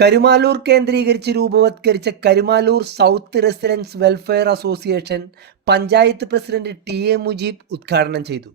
കരുമാലൂർ കേന്ദ്രീകരിച്ച് രൂപവത്കരിച്ച Karumalloor south residents welfare association panchayat president T A. Mujeeb ഉദ്ഘാടനം ചെയ്തു.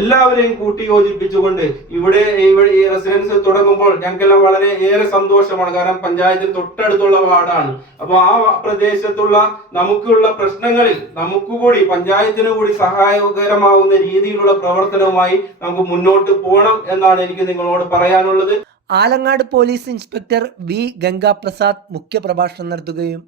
എല്ലാവരെയും കൂട്ടി യോജിപ്പിച്ചുകൊണ്ട് ഇവിടെ ഈ റെസിഡൻസ് തുടങ്ങുമ്പോൾ ഞങ്ങൾക്കെല്ലാം വളരെ ഏറെ സന്തോഷമാണ്. കാരണം പഞ്ചായത്തിന് തൊട്ടടുത്തുള്ള വാർഡാണ്. അപ്പോൾ ആ പ്രദേശത്തുള്ള നമുക്കുള്ള പ്രശ്നങ്ങളിൽ നമുക്കുകൂടി പഞ്ചായത്തിന് കൂടി സഹായകരമാവുന്ന രീതിയിലുള്ള പ്രവർത്തനവുമായി നമുക്ക് മുന്നോട്ട് പോകണം എന്നാണ് എനിക്ക് നിങ്ങളോട് പറയാനുള്ളത്. Alangad police inspector V Gangaprasad മുഖ്യപ്രഭാഷണം നടത്തുകയും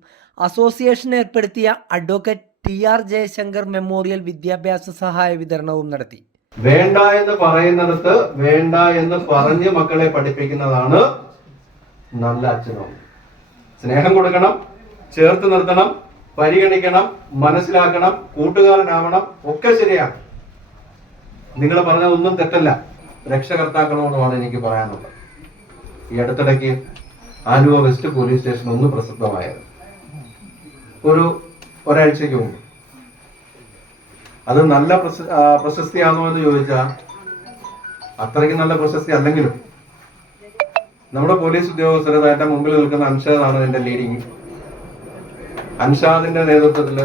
അസോസിയേഷൻ ഏർപ്പെടുത്തിയ അഡ്വക്കേറ്റ് ടി.ആർ. ജയശങ്കർ മെമ്മോറിയൽ വിദ്യാഭ്യാസ സഹായ വിതരണവും നടത്തി. വേണ്ട എന്ന് പറയുന്നിടത്ത് വേണ്ട എന്ന് പറഞ്ഞ് മക്കളെ പഠിപ്പിക്കുന്നതാണ് നല്ല അച്ഛനും. സ്നേഹം കൊടുക്കണം, ചേർത്ത് നിർത്തണം, പരിഗണിക്കണം, മനസ്സിലാക്കണം, കൂട്ടുകാരനാവണം, ഒക്കെ ശരിയാണ്. നിങ്ങൾ പറഞ്ഞതൊന്നും തെറ്റല്ല. രക്ഷകർത്താക്കളോടുമാണ് എനിക്ക് പറയാനുള്ളത്. ഈ അടുത്തിടയ്ക്ക് ആലുവ വെസ്റ്റ് പോലീസ് സ്റ്റേഷൻ ഒന്ന് പ്രസിദ്ധമായത് ഒരാഴ്ചയ്ക്ക് മുമ്പ്. അത് നല്ല പ്രശസ്തിയാണോ എന്ന് ചോദിച്ചാൽ അത്രയ്ക്ക് നല്ല പ്രശസ്തി അല്ലെങ്കിലും നമ്മുടെ പോലീസ് ഉദ്യോഗസ്ഥരുടെ മുമ്പിൽ നിൽക്കുന്ന അൻഷാദാണ് ഇതിന്റെ ലീഡിങ്. അൻഷാദിന്റെ നേതൃത്വത്തിൽ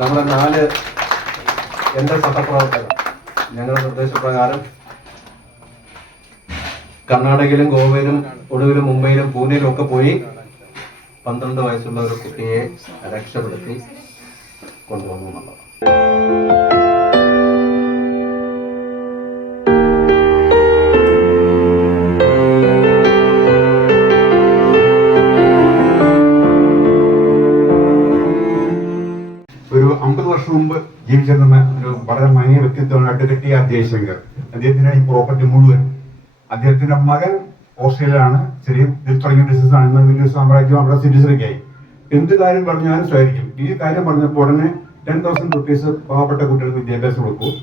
നമ്മുടെ 4 എന്റെ സഹപ്രവർത്തകർ ഞങ്ങളുടെ നിർദ്ദേശപ്രകാരം കർണാടകയിലും ഗോവയിലും ഒടുവിലും മുംബൈയിലും പൂനെയിലും ഒക്കെ പോയി 12 വയസ്സുള്ള ഒരു കുട്ടിയെ രക്ഷപ്പെടുത്തി കൊണ്ടുവന്നു എന്നുള്ളത്. ഒരു 50 വർഷം മുമ്പ് ജീവിച്ചിരുന്ന ഒരു വളരെ മാന്യ വ്യക്തിത്വമായിട്ട് ടി.ആർ. ജയശങ്കർ. അദ്ദേഹത്തിന്റെ ഈ പ്രോപ്പർട്ടി മുഴുവൻ അദ്ദേഹത്തിന്റെ മകൻ ഓസ്ട്രേലിയയിലാണ്. ചെറിയ തുടങ്ങിയ ബിസിനസ്സാണ്. ഇന്ന് വലിയൊരു സാമ്രാജ്യം അവിടെ സിറ്റിസണൊക്കെയായി. എന്ത് കാര്യം പറഞ്ഞാലും സഹായിക്കും. ഈ കാര്യം പറഞ്ഞപ്പോൾ ഉടനെ 10,000 റുപ്പീസ് പാവപ്പെട്ട കുട്ടികൾക്ക് വിദ്യാഭ്യാസം കൊടുക്കും.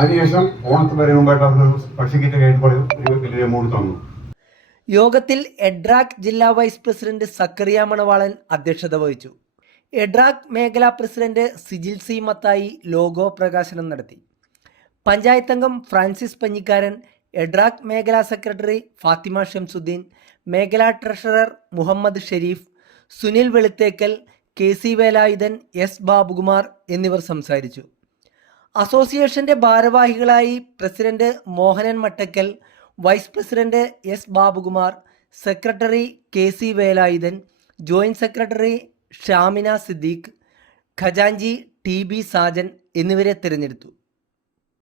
അതിനുശേഷം ഓണത്തിന് വരെ മുമ്പായിട്ട് അവർ പക്ഷിക്കിറ്റ് കഴിഞ്ഞപ്പോൾ ഒരു വലിയ എമൗണ്ട് തന്നു. യോഗത്തിൽ എഡ്രാക് ജില്ലാ വൈസ് പ്രസിഡന്റ് സക്കറിയ മണവാളൻ അധ്യക്ഷത വഹിച്ചു. എഡ്രാക് മേഖലാ president Sijil C Mathai logo പ്രകാശനം നടത്തി. പഞ്ചായത്ത് അംഗം ഫ്രാൻസിസ് പഞ്ഞിക്കാരൻ, എഡ്രാക് മേഖലാ സെക്രട്ടറി ഫാത്തിമ ഷംസുദ്ദീൻ, മേഖലാ treasurer Muhammad Sherif, Sunil Veluthekkal, K C. Velayudhan, S. Babukumar എന്നിവർ സംസാരിച്ചു. അസോസിയേഷന്റെ ഭാരവാഹികളായി president Mohanan Mattakkal, vice president S. Babukumar, secretary K C. Velayudhan, joint secretary Shamina Siddique, ഖജാൻജി ടി.ബി. സാജൻ എന്നിവരെ തിരഞ്ഞെടുത്തു.